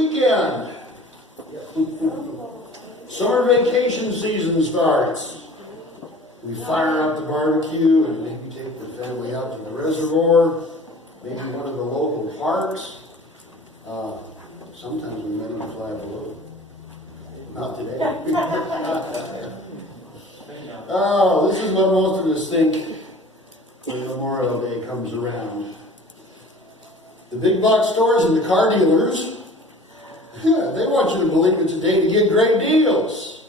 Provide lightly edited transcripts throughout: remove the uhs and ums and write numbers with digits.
weekend. Summer vacation season starts. We fire up the barbecue and maybe take the family out to the reservoir, maybe one of the local parks. Sometimes we might even fly a balloon. Not today. Oh, this is what most of us think when Memorial Day comes around. The big box stores and the car dealers, they want you to believe it's a day to get great deals.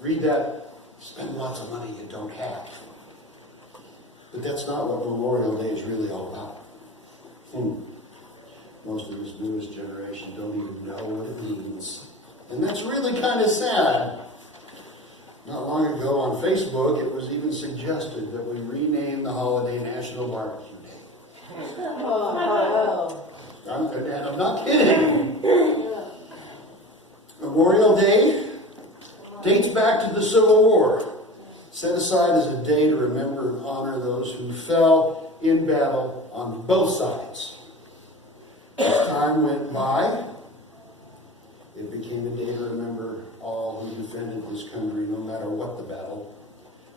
Read that, spend lots of money you don't have. But that's not what Memorial Day is really all about. Most of this newest generation don't even know what it means. And that's really kind of sad. Not long ago on Facebook, it was even suggested that we rename the holiday National Barbecue Day. I'm not kidding. Memorial Day dates back to the Civil War, set aside as a day to remember and honor those who fell in battle on both sides. As time went by, it became a day to remember all who defended this country, no matter what the battle,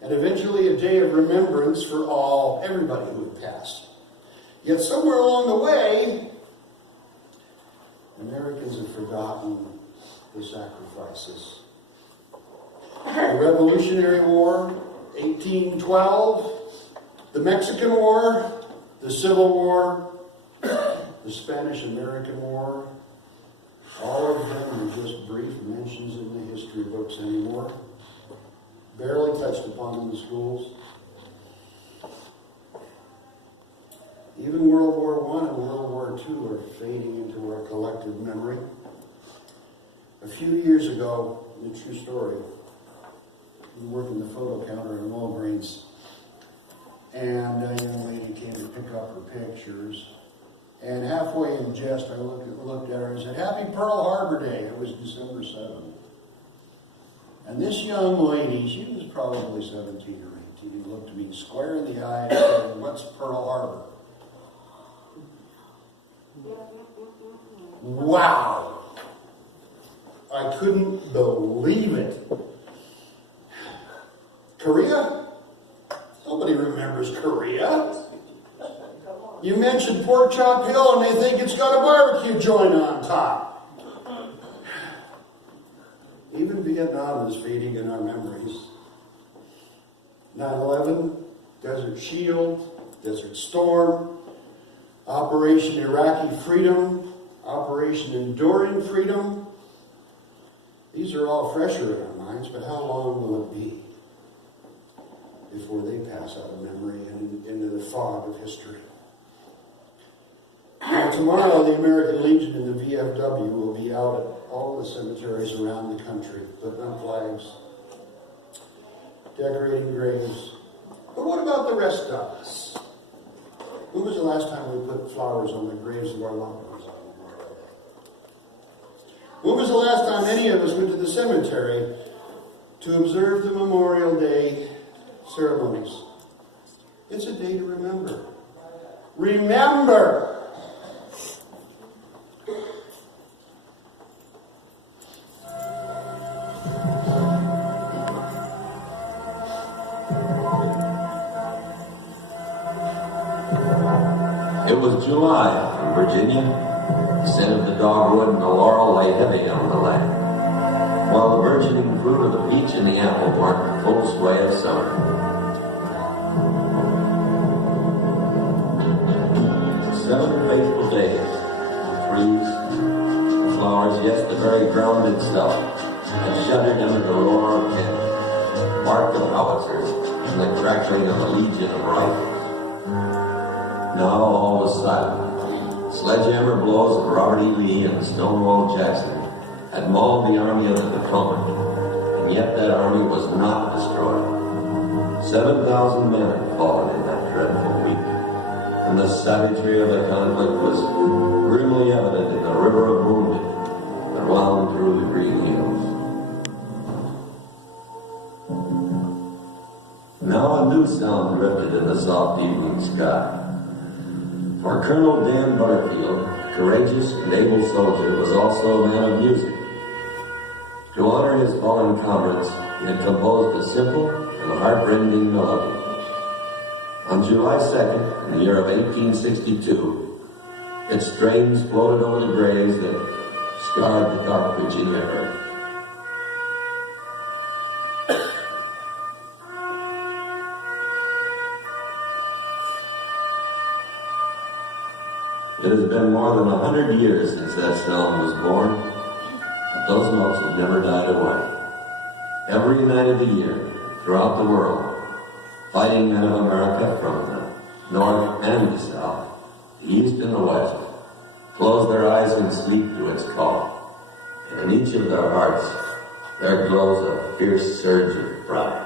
and eventually a day of remembrance for everybody who had passed. Yet somewhere along the way, Americans have forgotten the sacrifices. The Revolutionary War, 1812, the Mexican War, the Civil War, the Spanish-American War, all of them are just brief mentions in the history books anymore. Barely touched upon in the schools. Even World War I and World War II are fading into our collective memory. A few years ago, in a true story, we were working the photo counter in Walgreens, and a young lady came to pick up her pictures. And halfway in jest, I looked at her and said, "Happy Pearl Harbor Day." It was December 7th. And this young lady, she was probably 17 or 18, looked me square in the eye and said, "What's Pearl Harbor?" Wow! I couldn't believe it. Korea? Nobody remembers Korea. You mention Pork Chop Hill and they think it's got a barbecue joint on top. Even Vietnam is fading in our memories. 9/11, Desert Shield, Desert Storm, Operation Iraqi Freedom, Operation Enduring Freedom. These are all fresher in our minds, but how long will it be before they pass out of memory and into the fog of history? Now, tomorrow, the American Legion and the VFW will be out at all the cemeteries around the country, putting up flags, decorating graves. But what about the rest of us? When was the last time we put flowers on the graves of our loved ones on Memorial Day? When was the last time any of us went to the cemetery to observe the Memorial Day ceremonies? It's a day to remember. Remember! It was July in Virginia. The scent of the dogwood and the laurel lay heavy on the land, while the burgeoning fruit of the peach and the apple marked the full sway of summer. 7 faithful days. The trees, the flowers, yes, the very ground itself, had shuddered under the roar of cannon, bark of howitzers, and the crackling of a legion of rifles. Now all was silent. Sledgehammer blows of Robert E. Lee and Stonewall Jackson had mauled the Army of the Potomac, and yet that army was not destroyed. 7,000 men had fallen in that dreadful week, and the savagery of the conflict was grimly evident in the river of wounded that wound through the green hills. Now a new sound drifted in the soft evening sky. For Colonel Dan Butterfield, courageous and able soldier, was also a man of music. To honor his fallen comrades, he had composed a simple and heart-rending melody. On July 2nd, in the year of 1862, its strains floated over the graves that scarred the dark Virginia earth. It has been more than 100 years since that song was born, but those notes have never died away. Every night of the year, throughout the world, fighting men of America from the north and the south, the east and the west, close their eyes and sleep to its call. And in each of their hearts, there glows a fierce surge of pride.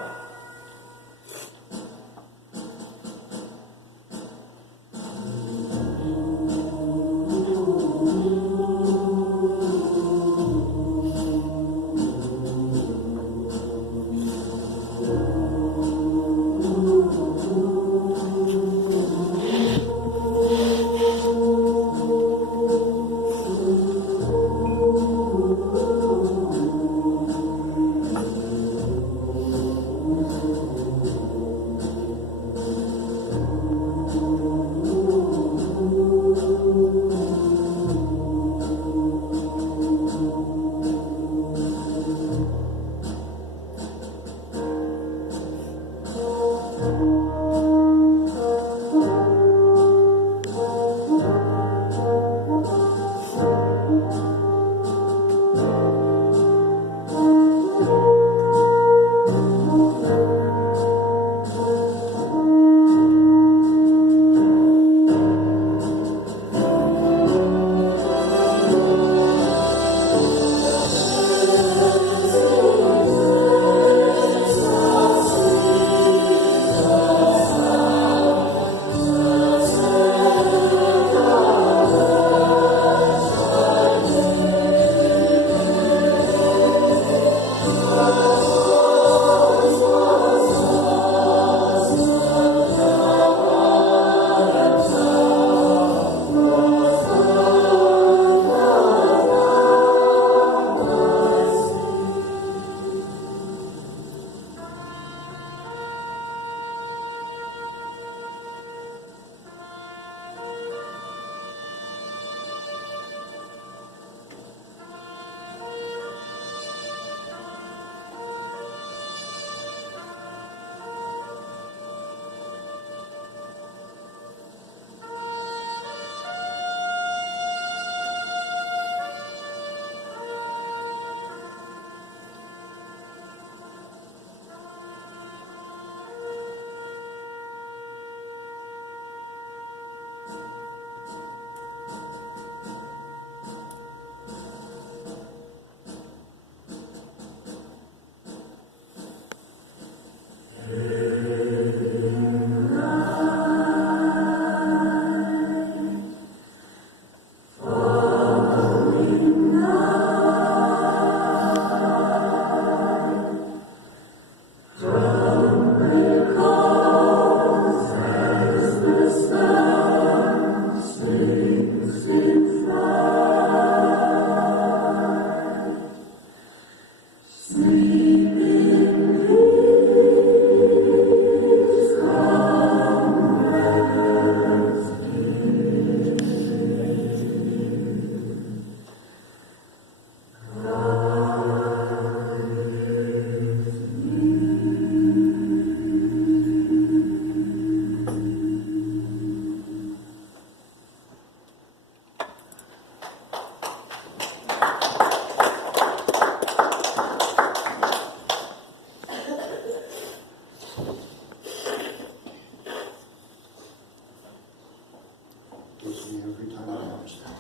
Gives me every time I understand.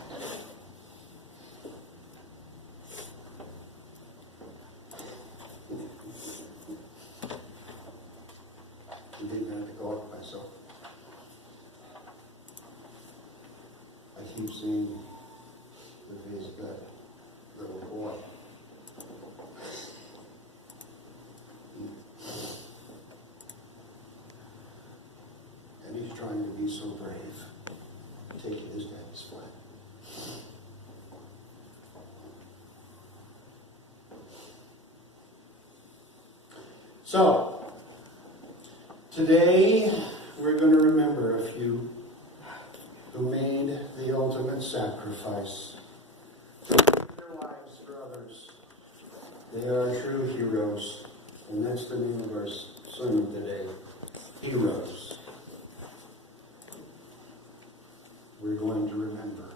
I didn't have to go up myself. I keep seeing the face of that little boy. And he's trying to be so brave, taking his dad's flat. So, today we're going to remember a few who made the ultimate sacrifice. Their lives for others. They are true heroes. And that's the name of our sermon today. Heroes. We're going to remember.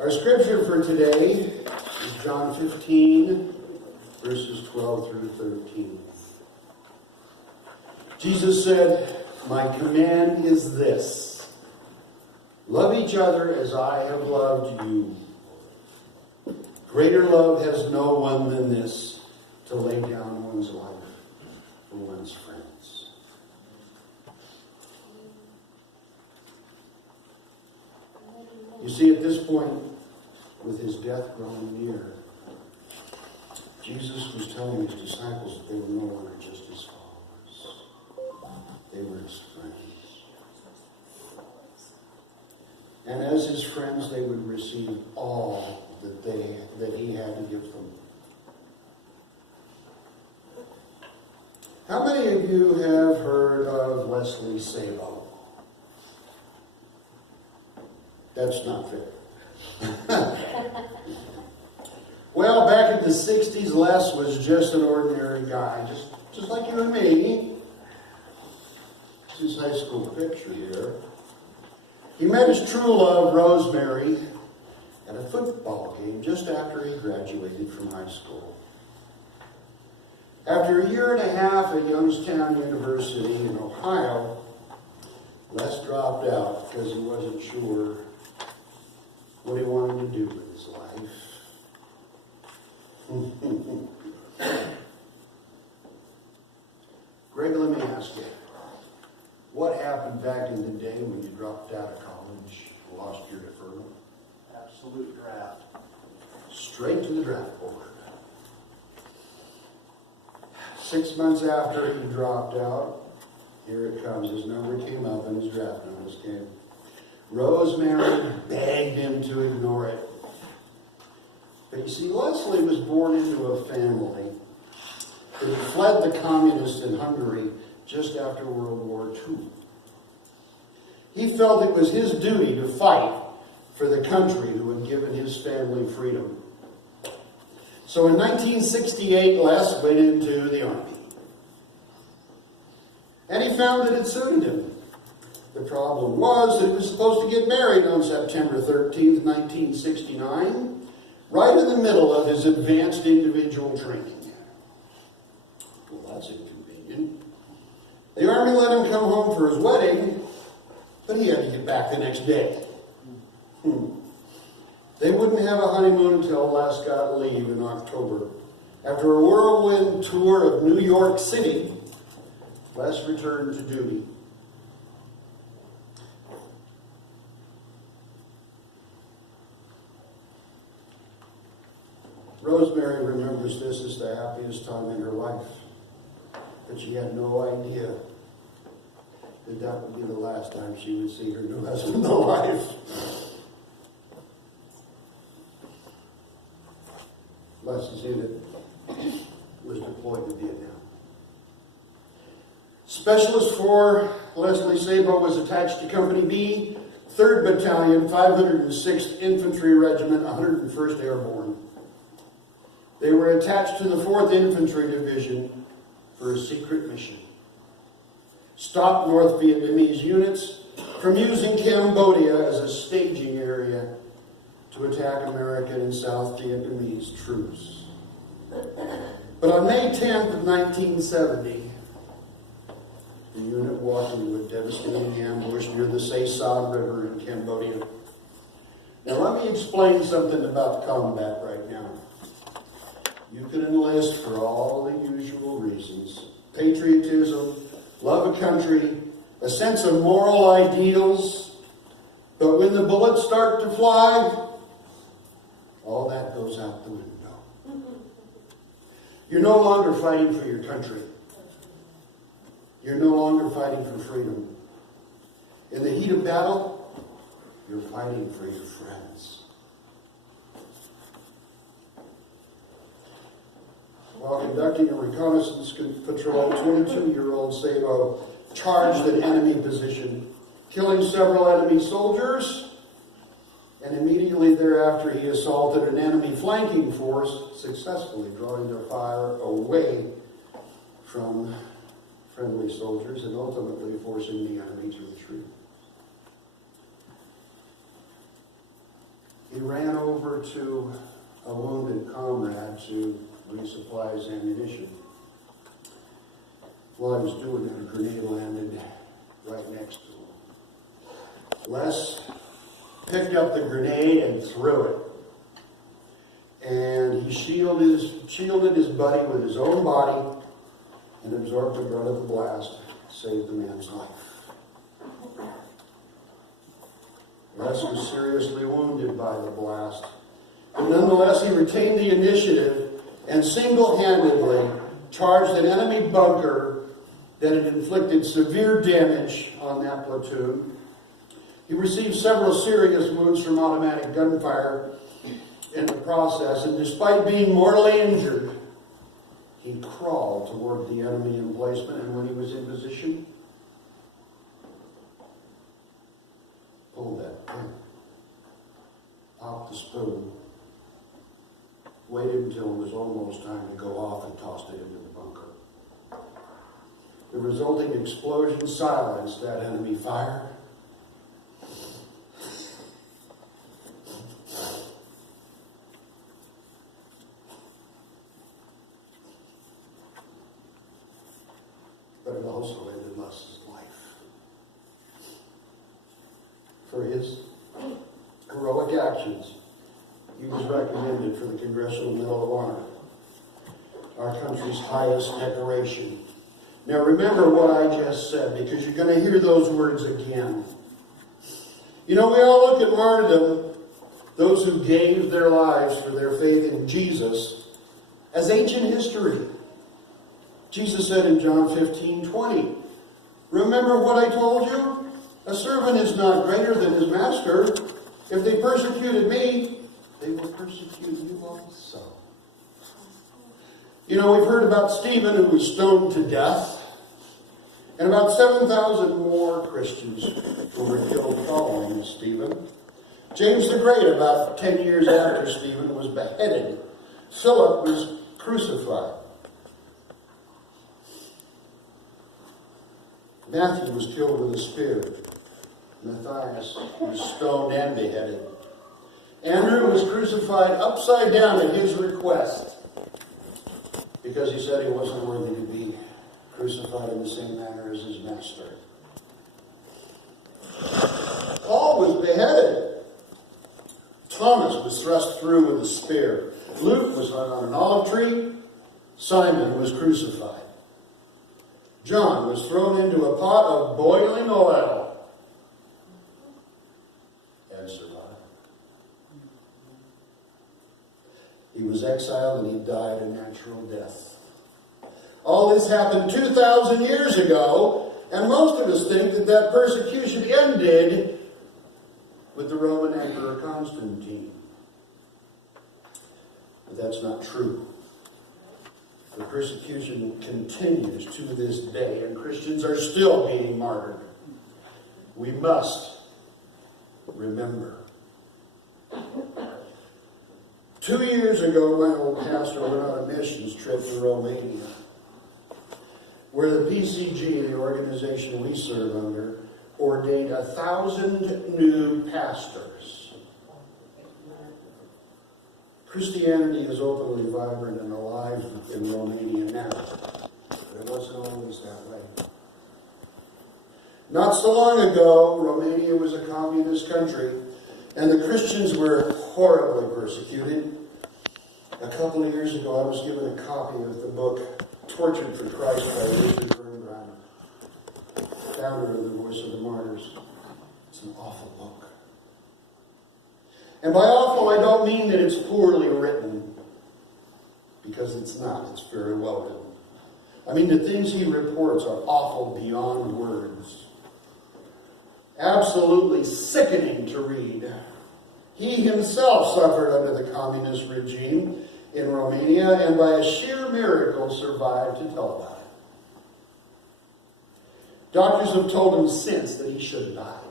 Our scripture for today is John 15, verses 12 through 13. Jesus said, "My command is this: love each other as I have loved you. Greater love has no one than this, to lay down one's life for one's friends." You see, at this point, with his death growing near, Jesus was telling his disciples that they were no longer just his followers. They were his friends. And as his friends, they would receive all that he had to give them. How many of you have heard of Leslie Sabo? That's not fair. Well, back in the 60s, Les was just an ordinary guy, just like you and me. This is his high school picture here. He met his true love, Rosemary, at a football game just after he graduated from high school. After a year and a half at Youngstown University in Ohio, Les dropped out because he wasn't sure what he wanted to do with his life. Greg, let me ask you, what happened back in the day when you dropped out of college and lost your deferment? Absolute draft. Straight to the draft board. 6 months after he dropped out, here it comes. His number came up and his draft notice came. Rosemary begged him to ignore it. But you see, Leslie was born into a family that had fled the communists in Hungary just after World War II. He felt it was his duty to fight for the country who had given his family freedom. So in 1968, Les went into the Army. And he found that it suited him. The problem was that he was supposed to get married on September 13th, 1969, right in the middle of his advanced individual training. Well, that's inconvenient. The Army let him come home for his wedding, but he had to get back the next day. They wouldn't have a honeymoon until Les got leave in October. After a whirlwind tour of New York City, Les returned to duty. Rosemary remembers this as the happiest time in her life, but she had no idea that would be the last time she would see her new husband alive. Les's unit was deployed to Vietnam. Specialist 4 Leslie Sabo was attached to Company B, 3rd Battalion, 506th Infantry Regiment, 101st Airborne. They were attached to the 4th Infantry Division for a secret mission. Stop North Vietnamese units from using Cambodia as a staging area to attack American and South Vietnamese troops. But on May 10th of 1970, the unit walked into a devastating ambush near the Se Sa River in Cambodia. Now let me explain something about combat right now. You can enlist for all the usual reasons: patriotism, love of country, a sense of moral ideals. But when the bullets start to fly, all that goes out the window. You're no longer fighting for your country. You're no longer fighting for freedom. In the heat of battle, you're fighting for your friends. Walking conducting a reconnaissance patrol, 22-year-old Sabo charged an enemy position, killing several enemy soldiers, and immediately thereafter he assaulted an enemy flanking force, successfully drawing their fire away from friendly soldiers and ultimately forcing the enemy to retreat. He ran over to a wounded comrade to resupply his ammunition. While he was doing that, a grenade landed right next to him. Les picked up the grenade and threw it. And he shielded his buddy with his own body and absorbed the brunt of the blast, saved the man's life. Les was seriously wounded by the blast. But nonetheless, he retained the initiative and single-handedly charged an enemy bunker that had inflicted severe damage on that platoon. He received several serious wounds from automatic gunfire in the process, and despite being mortally injured, he crawled toward the enemy emplacement, and when he was in position, pulled that pin, popped the spoon, waited until it was almost time to go off and tossed it into the bunker. The resulting explosion silenced that enemy fire. But it also ended Les's life. For his heroic actions, he was recommended for the Congressional Medal of Honor, our country's highest decoration. Now remember what I just said, because you're going to hear those words again. You know, we all look at martyrdom, those who gave their lives for their faith in Jesus, as ancient history. Jesus said in John 15:20, "Remember what I told you? A servant is not greater than his master. If they persecuted me, they will persecute you also." You know, we've heard about Stephen, who was stoned to death, and about 7,000 more Christians who were killed following Stephen. James the Great, about 10 years after Stephen, was beheaded. Philip was crucified. Matthew was killed with a spear. Matthias was stoned and beheaded. Andrew was crucified upside down at his request because he said he wasn't worthy to be crucified in the same manner as his master. Paul was beheaded. Thomas was thrust through with a spear. Luke was hung on an olive tree. Simon was crucified. John was thrown into a pot of boiling oil and survived. He was exiled and he died a natural death. All this happened 2,000 years ago, and most of us think that that persecution ended with the Roman Emperor Constantine. But that's not true. The persecution continues to this day, and Christians are still being martyred. We must remember. 2 years ago, my old pastor went on a missions trip to Romania, where the PCG, the organization we serve under, ordained 1,000 new pastors. Christianity is openly vibrant and alive in Romania now, but it wasn't always that way. Not so long ago, Romania was a communist country, and the Christians were horribly persecuted. A couple of years ago, I was given a copy of the book Tortured for Christ by Richard Burnbraun, founder of the Voice of the Martyrs. It's an awful book. And by awful, I don't mean that it's poorly written, because it's not. It's very well written. I mean, the things he reports are awful beyond words. Absolutely sickening to read. He himself suffered under the communist regime in Romania, and by a sheer miracle survived to tell about it. Doctors have told him since that he should have died.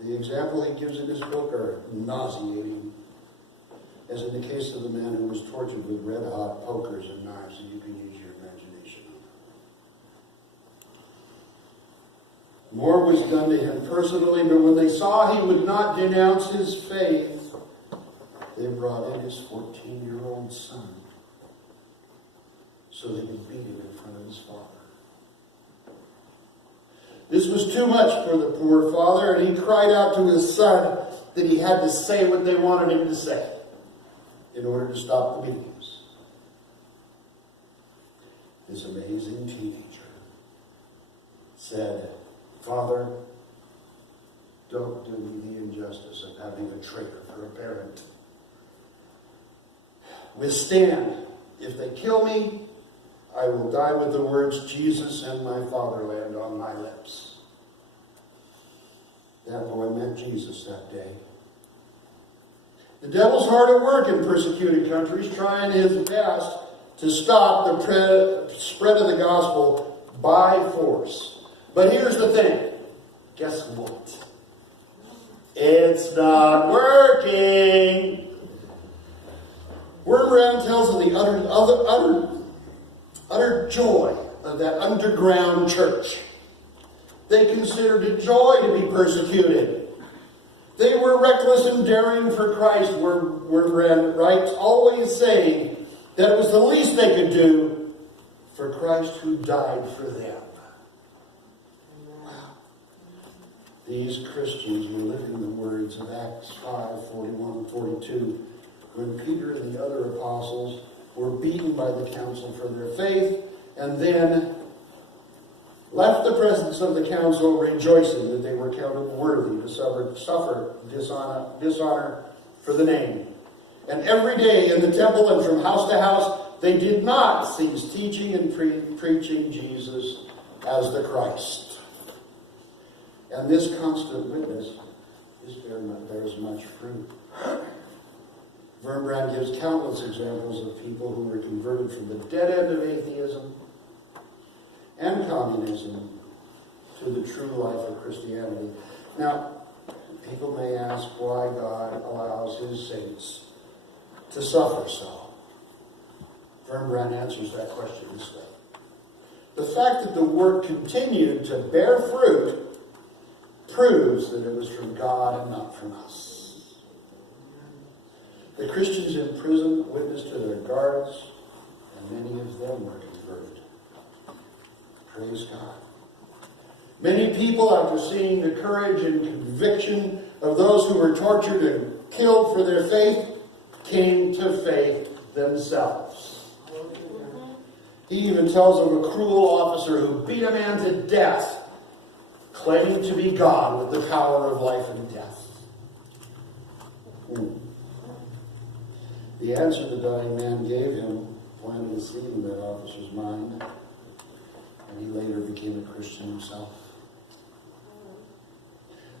The example he gives in his book are nauseating, as in the case of the man who was tortured with red-hot pokers and knives, and you can use your imagination on that. More was done to him personally, but when they saw he would not denounce his faith, they brought in his 14-year-old son so they could beat him in front of his father. This was too much for the poor father, and he cried out to his son that he had to say what they wanted him to say in order to stop the beatings. This amazing teenager said, "Father, don't do me the injustice of having a traitor for a parent. Withstand. If they kill me, I will die with the words, 'Jesus and my fatherland' on my lips." That boy met Jesus that day. The devil's hard at work in persecuted countries, trying his best to stop the spread of the gospel by force. But here's the thing. Guess what? It's not working. Wurmbrand tells of the utter joy of that underground church. They considered it joy to be persecuted. They were reckless and daring for Christ, Wurmbrand writes, always saying that it was the least they could do for Christ who died for them. Wow. These Christians were living the words of Acts 5:41 and 42, when Peter and the other apostles were beaten by the council for their faith, and then left the presence of the council rejoicing that they were counted worthy to suffer dishonor for the name. And every day in the temple and from house to house, they did not cease teaching and preaching Jesus as the Christ. And this constant witness bears much fruit. Wurmbrand gives countless examples of people who were converted from the dead end of atheism and communism to the true life of Christianity. Now, people may ask why God allows his saints to suffer so. Wurmbrand answers that question this way. The fact that the work continued to bear fruit proves that it was from God and not from us. The Christians in prison witnessed to their guards, and many of them were converted. Praise God. Many people, after seeing the courage and conviction of those who were tortured and killed for their faith, came to faith themselves. He even tells of a cruel officer who beat a man to death, claiming to be God with the power of life and death. The answer the dying man gave him planted a seed in that officer's mind, and he later became a Christian himself.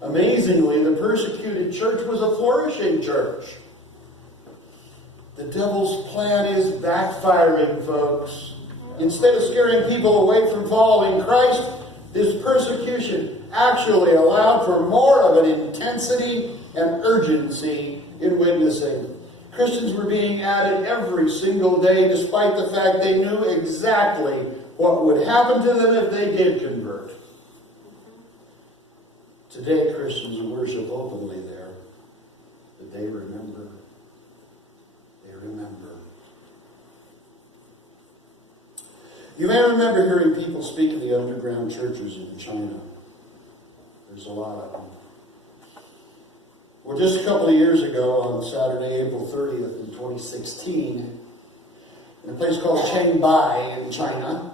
Amazingly, the persecuted church was a flourishing church. The devil's plan is backfiring, folks. Instead of scaring people away from following Christ, this persecution actually allowed for more of an intensity and urgency in witnessing. Christians were being added every single day, despite the fact they knew exactly what would happen to them if they did convert. Today, Christians worship openly there, but they remember. They remember. You may remember hearing people speak of the underground churches in China. There's a lot of them. Well, just a couple of years ago, on Saturday, April 30th in 2016, in a place called Changbai in China,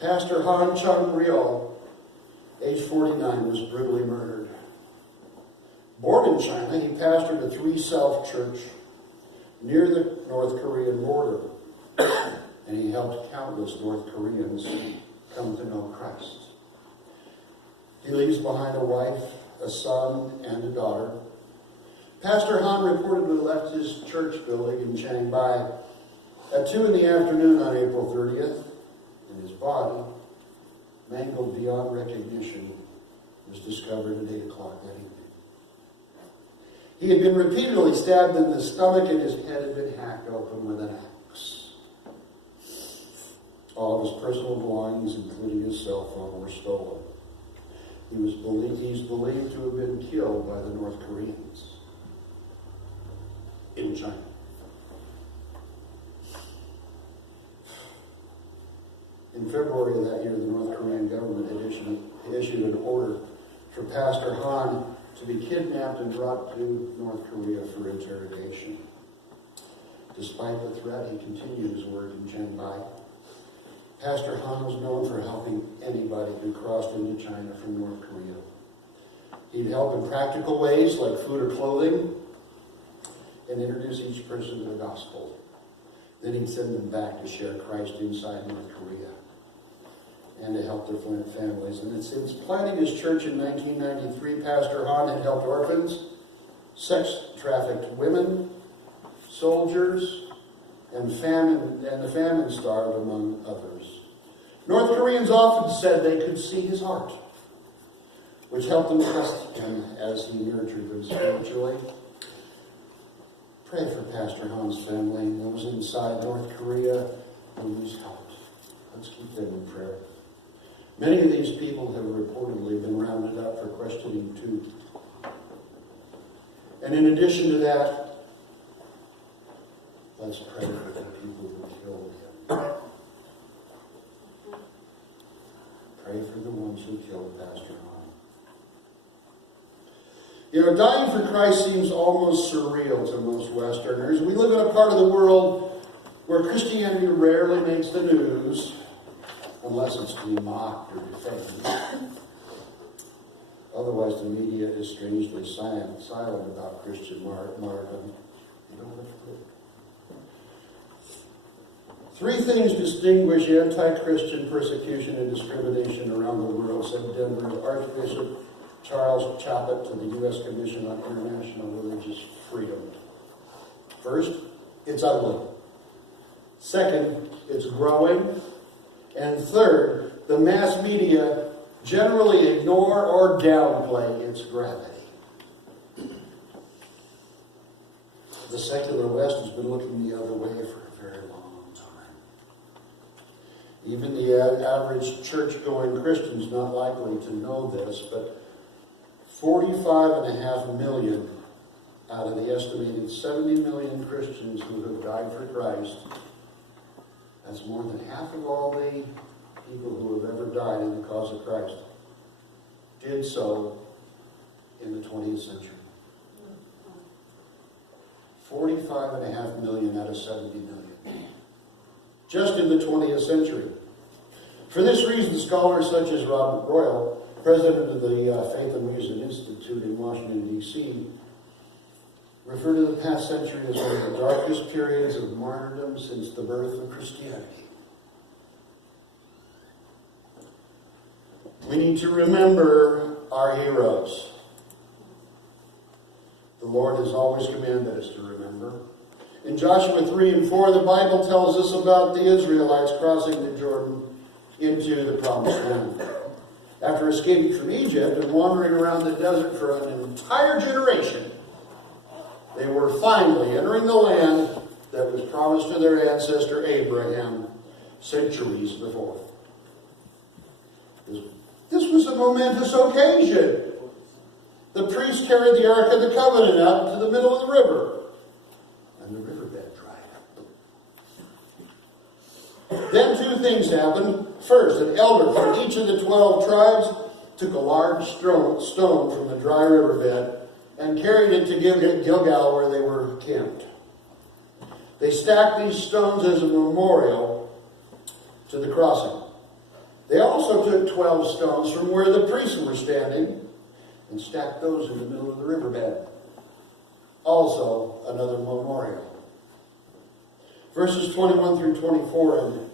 Pastor Han Chung Ryo, age 49, was brutally murdered. Born in China, he pastored a 3-self church near the North Korean border, and he helped countless North Koreans come to know Christ. He leaves behind a wife, a son, and a daughter. Pastor Han reportedly left his church building in Chiangbai at 2 in the afternoon on April 30th, and his body, mangled beyond recognition, was discovered at 8 o'clock that evening. He had been repeatedly stabbed in the stomach and his head had been hacked open with an axe. All of his personal belongings, including his cell phone, were stolen. He's believed to have been killed by the North Koreans in China. In February of that year, the North Korean government had issued an order for Pastor Han to be kidnapped and brought to North Korea for interrogation. Despite the threat, he continued his work in Chiangmai. Pastor Han was known for helping anybody who crossed into China from North Korea. He'd help in practical ways like food or clothing and introduce each person to the gospel. Then he'd send them back to share Christ inside North Korea and to help their families. And since planting his church in 1993, Pastor Han had helped orphans, sex-trafficked women, soldiers, and the famine-starved, among others. North Koreans often said they could see his heart, which helped them trust him as he nurtured them spiritually. Pray for Pastor Han's family and those inside North Korea who lose help. Let's keep them in prayer. Many of these people have reportedly been rounded up for questioning too. And in addition to that, let's pray for the people who killed him. Pray for the ones who killed Pastor Han. You know, dying for Christ seems almost surreal to most Westerners. We live in a part of the world where Christianity rarely makes the news, unless it's being mocked or defamed. Otherwise, the media is strangely silent about Christian martyrdom. You don't have to put it. 3 things distinguish anti-Christian persecution and discrimination around the world, said Denver's Archbishop Charles Chaput to the U.S. Commission on International Religious Freedom. First, it's ugly. Second, it's growing. And third, the mass media generally ignore or downplay its gravity. The secular West has been looking the other way for a very long time. Even the average church-going Christian is not likely to know this, but 45.5 million out of the estimated 70 million Christians who have died for Christ, that's more than half of all the people who have ever died in the cause of Christ, did so in the 20th century. 45.5 million out of 70 million. Just in the 20th century. For this reason, scholars such as Robert Royal, president of the Faith and Reason Institute in Washington, D.C., refer to the past century as one of the darkest periods of martyrdom since the birth of Christianity. We need to remember our heroes. The Lord has always commanded us to remember. In Joshua 3 and 4, the Bible tells us about the Israelites crossing the Jordan into the Promised Land. After escaping from Egypt and wandering around the desert for an entire generation, they were finally entering the land that was promised to their ancestor Abraham centuries before. This was a momentous occasion. The priest carried the Ark of the Covenant out into the middle of the river, and the riverbed dried up. Then 2 things happened. First, an elder from each of the 12 tribes took a large stone from the dry riverbed and carried it to Gilgal where they were camped. They stacked these stones as a memorial to the crossing. They also took 12 stones from where the priests were standing and stacked those in the middle of the riverbed. Also, another memorial. Verses 21 through 24 in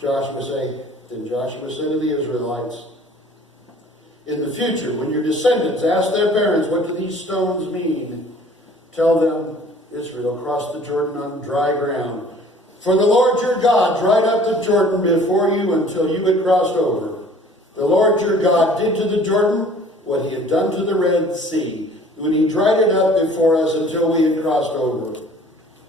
Joshua say, Then Joshua said to the Israelites, In the future, when your descendants ask their parents, What do these stones mean? Tell them, Israel, cross the Jordan on dry ground. For the Lord your God dried up the Jordan before you until you had crossed over. The Lord your God did to the Jordan what he had done to the Red Sea, when he dried it up before us until we had crossed over.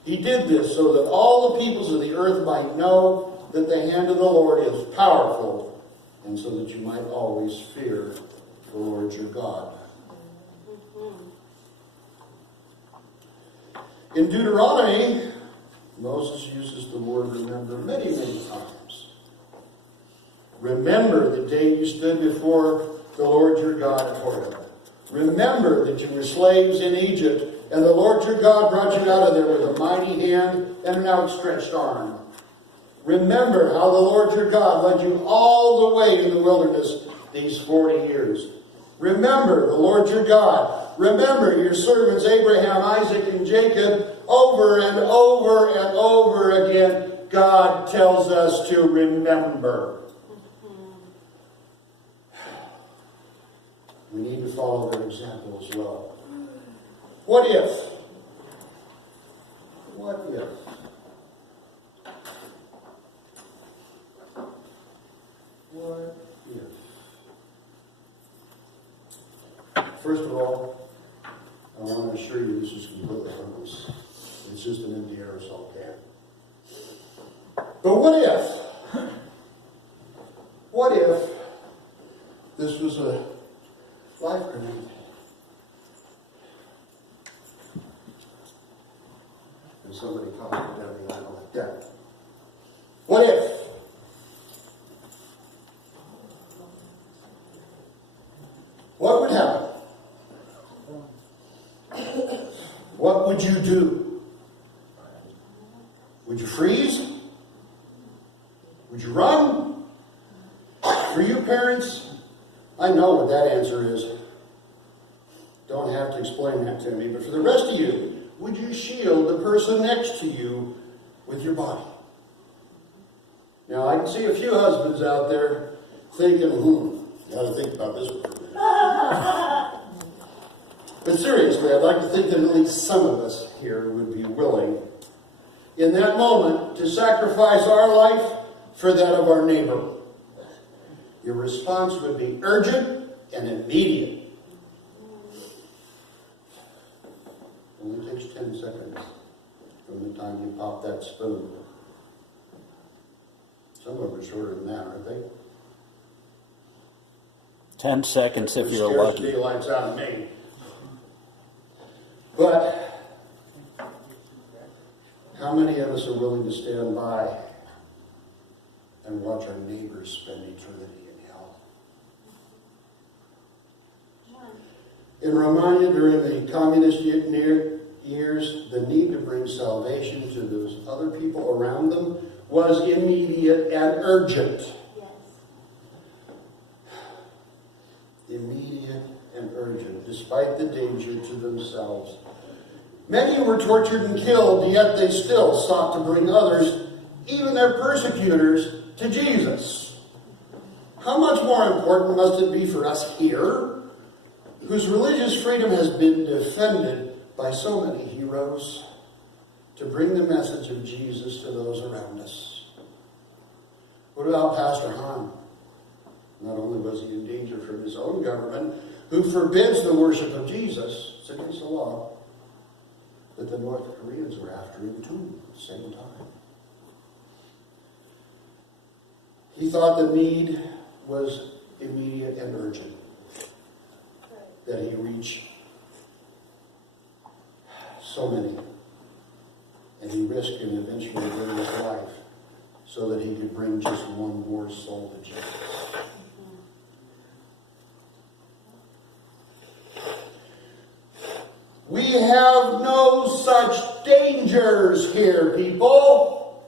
He did this so that all the peoples of the earth might know that the hand of the Lord is powerful, and so that you might always fear the Lord your God. In Deuteronomy, Moses uses the word remember many, many times. Remember the day you stood before the Lord your God at Horeb. Remember that you were slaves in Egypt, and the Lord your God brought you out of there with a mighty hand and an outstretched arm. Remember how the Lord your God led you all the way in the wilderness these 40 years. Remember the Lord your God. Remember your servants Abraham, Isaac, and Jacob. Over and over and over again, God tells us to remember. We need to follow their example as well. What if? What if? What if? First of all, I want to assure you this is completely harmless. It's just an empty aerosol can. But what if? What if this was a life grenade? And somebody caught it down the aisle like that. What if? What would happen? What would you do? Would you freeze? Would you run? For you parents, I know what that answer is. Don't have to explain that to me. But for the rest of you, would you shield the person next to you with your body? Now, I can see a few husbands out there thinking, got to think about this one for a minute. But seriously, I'd like to think that at least some of us here would be willing, in that moment, to sacrifice our life for that of our neighbor. Your response would be urgent and immediate. Only takes 10 seconds from the time you pop that spoon. Some of them are shorter than that, aren't they? 10 seconds if you're Scares lucky. the daylights out of me. But how many of us are willing to stand by and watch our neighbors spend eternity in hell? In Romania, during the communist years, the need to bring salvation to those other people around them was immediate and urgent. Immediate and urgent, despite the danger to themselves. Many were tortured and killed, yet they still sought to bring others, even their persecutors, to Jesus. How much more important must it be for us here, whose religious freedom has been defended by so many heroes, to bring the message of Jesus to those around us? What about Pastor Hahn? Not only was he in danger from his own government, who forbids the worship of Jesus, it's against the law, but the North Koreans were after him too at the same time. He thought the need was immediate and urgent, that he reach so many, and he risked and eventually gave his life so that he could bring just one more soul to Jesus. We have no such dangers here, people.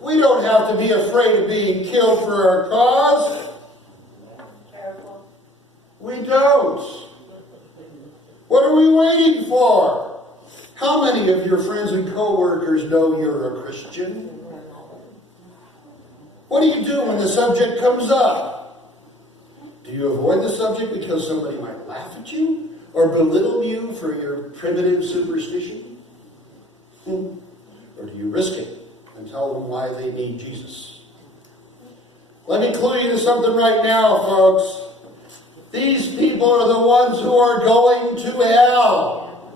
We don't have to be afraid of being killed for our cause. Careful. We don't. What are we waiting for? How many of your friends and co-workers know you're a Christian? What do you do when the subject comes up? Do you avoid the subject because somebody might laugh at you? or belittle you for your primitive superstition? Or do you risk it and tell them why they need Jesus? Let me clue you to something right now, folks. These people are the ones who are going to hell.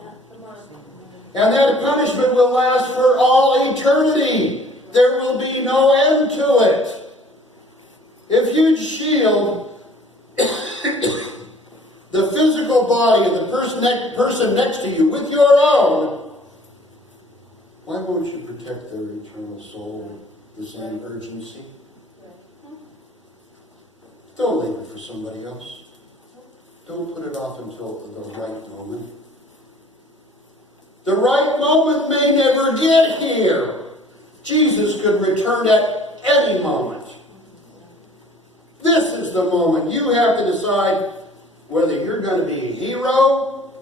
And that punishment will last for all eternity. There will be no end to it. If you'd shield the physical body of the person next to you with your own, why won't you protect their eternal soul with the same urgency? Don't leave it for somebody else. Don't put it off until the right moment. The right moment may never get here. Jesus could return at any moment. This is the moment you have to decide whether you're going to be a hero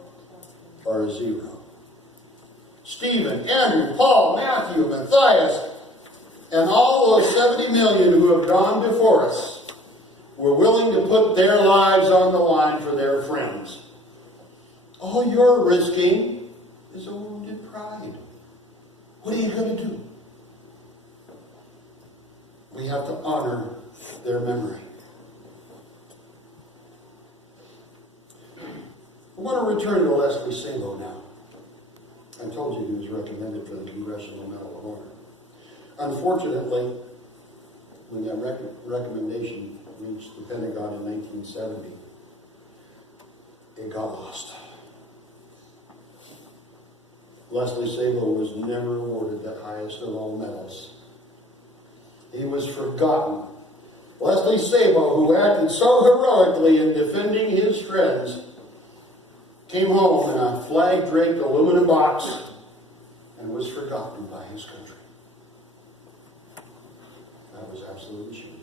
or a zero. Stephen, Andrew, Paul, Matthew, Matthias, and all those 70 million who have gone before us were willing to put their lives on the line for their friends. All you're risking is a wounded pride. What are you going to do? We have to honor their memory. I want to return to Leslie Sabo now. I told you he was recommended for the Congressional Medal of Honor. Unfortunately, when that recommendation reached the Pentagon in 1970, it got lost. Leslie Sabo was never awarded the highest of all medals. He was forgotten. Leslie Sabo, who acted so heroically in defending his friends, came home in a flag-draped aluminum box and was forgotten by his country. That was absolutely shameful.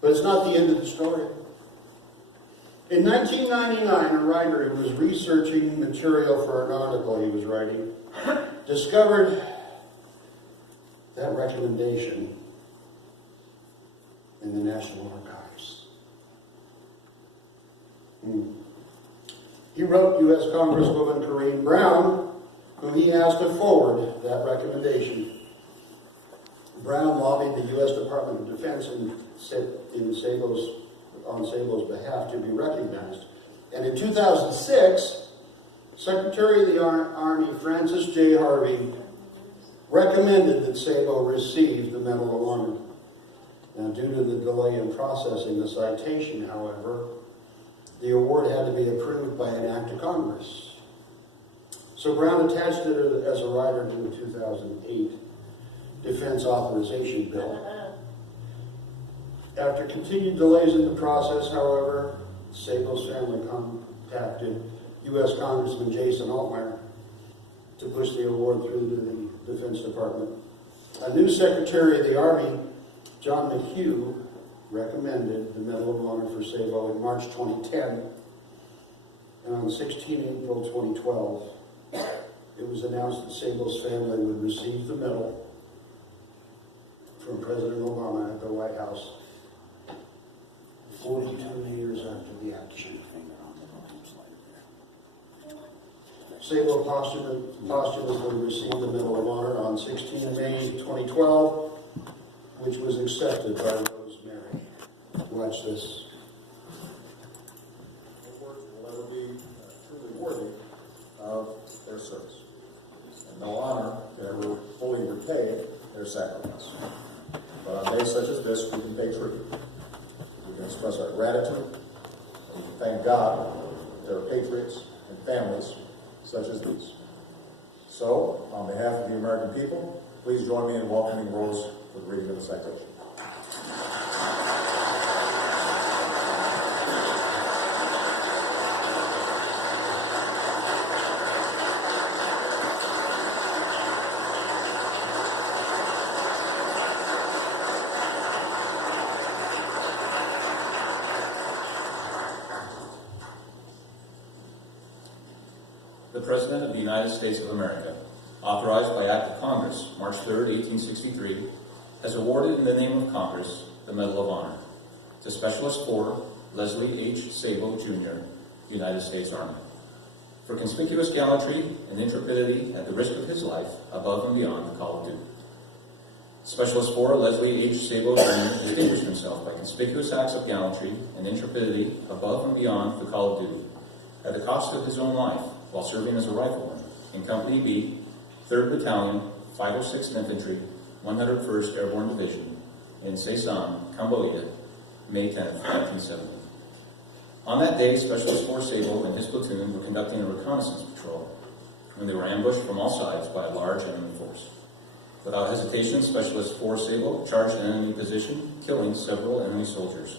But it's not the end of the story. In 1999, a writer who was researching material for an article he was writing discovered that recommendation in the National Archives. He wrote U.S. Congresswoman Corrine Brown, who he asked to forward that recommendation. Brown lobbied the U.S. Department of Defense on Sabo's behalf to be recognized. And in 2006, Secretary of the Army Francis J. Harvey recommended that Sabo receive the Medal of Honor. Now, due to the delay in processing the citation, however, the award had to be approved by an act of Congress. So Brown attached it as a rider to the 2008 Defense Authorization Bill. After continued delays in the process, however, Sabo's family contacted U.S. Congressman Jason Altmaier to push the award through to the Defense Department. A new Secretary of the Army, John McHugh, recommended the Medal of Honor for Sabo in March 2010, and on 16 April 2012, it was announced that Sabo's family would receive the medal from President Obama at the White House 42 years after the action. Sabo posthumously received the Medal of Honor on 16 May 2012, which was accepted by Rosemary. Watch this. The words will never be truly worthy of their service. And no honor can ever fully repay their sacrifice. But on days such as this, we can pay tribute. We can express our gratitude, and we can thank God that there are patriots and families such as these. So, on behalf of the American people, please join me in welcoming Rose for the reading of the citation. The President of the United States of America, authorized by Act of Congress, March 3, 1863, has awarded in the name of Congress the Medal of Honor to Specialist 4 Leslie H. Sabo, Jr., United States Army. For conspicuous gallantry and intrepidity at the risk of his life above and beyond the call of duty. Specialist 4 Leslie H. Sabo Jr. distinguished himself by conspicuous acts of gallantry and intrepidity above and beyond the call of duty, at the cost of his own life while serving as a rifleman in Company B, 3rd Battalion, 506th Infantry, 101st Airborne Division in Sesan, Cambodia, May 10, 1970. On that day, Specialist 4 Sable and his platoon were conducting a reconnaissance patrol when they were ambushed from all sides by a large enemy force. Without hesitation, Specialist 4 Sable charged an enemy position, killing several enemy soldiers.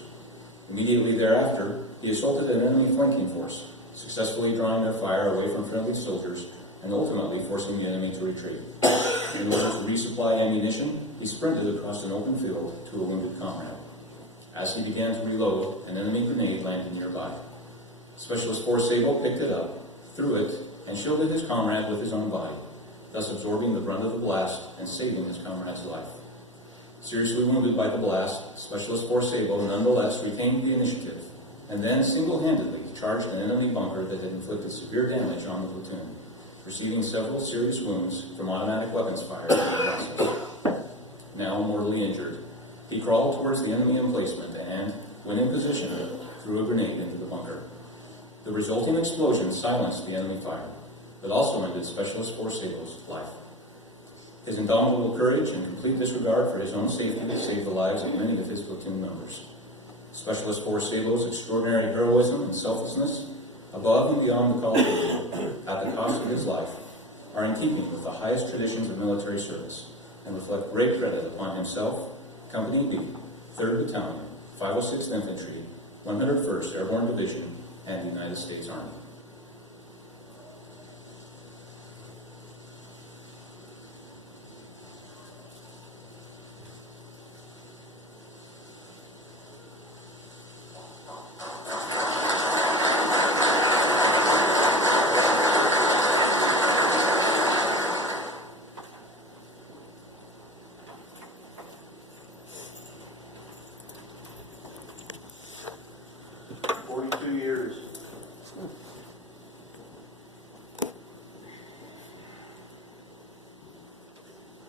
Immediately thereafter, he assaulted an enemy flanking force, successfully drawing their fire away from friendly soldiers and ultimately forcing the enemy to retreat. In order to resupply ammunition, he sprinted across an open field to a wounded comrade. As he began to reload, an enemy grenade landed nearby. Specialist 4 Sable picked it up, threw it, and shielded his comrade with his own body, thus absorbing the brunt of the blast and saving his comrade's life. Seriously wounded by the blast, Specialist 4 Sable nonetheless retained the initiative, and then single-handedly charged an enemy bunker that had inflicted severe damage on the platoon, receiving several serious wounds from automatic weapons fire in the process. Now mortally injured, he crawled towards the enemy emplacement and, when in position, threw a grenade into the bunker. The resulting explosion silenced the enemy fire, but also ended Specialist 4 Sable's life. His indomitable courage and complete disregard for his own safety saved the lives of many of his platoon members. Specialist 4 Sable's extraordinary heroism and selflessness, above and beyond the call of duty, at the cost of his life, are in keeping with the highest traditions of military service and reflect great credit upon himself, Company B, 3rd Battalion, 506th Infantry, 101st Airborne Division, and the United States Army.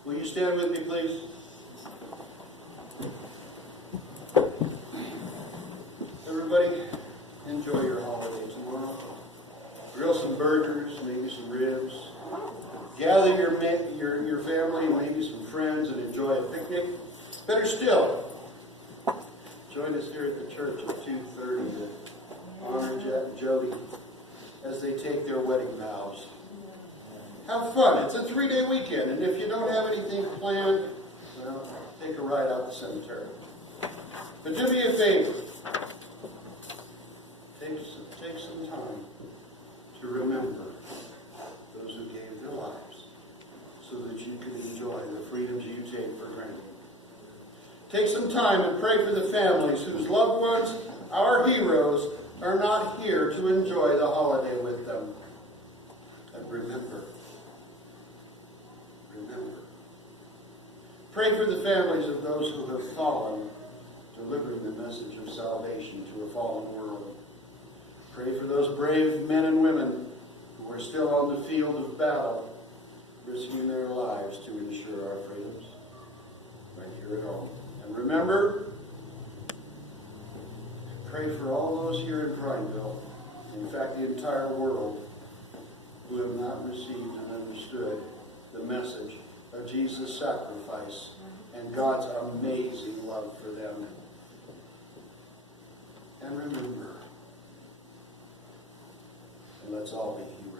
Will you stand with me, please? Everybody, enjoy your holiday tomorrow. Grill some burgers, maybe some ribs. Gather your family and maybe some friends and enjoy a picnic. Better still, join us here at the church at 2:30 to honor Jack and Jody as they take their wedding vows. Have fun. It's a 3-day weekend, and if you don't have anything planned, well, take a ride out the cemetery. But do me a favor. Take some time to remember those who gave their lives so that you can enjoy the freedoms you take for granted. Take some time and pray for the families whose loved ones, our heroes, are not here to enjoy the holiday with them. And remember. Pray for the families of those who have fallen, delivering the message of salvation to a fallen world. Pray for those brave men and women who are still on the field of battle, risking their lives to ensure our freedoms right here at home. And remember, pray for all those here in Prineville, in fact the entire world, who have not received and understood the message of Jesus' sacrifice and God's amazing love for them. And remember, and let's all be human.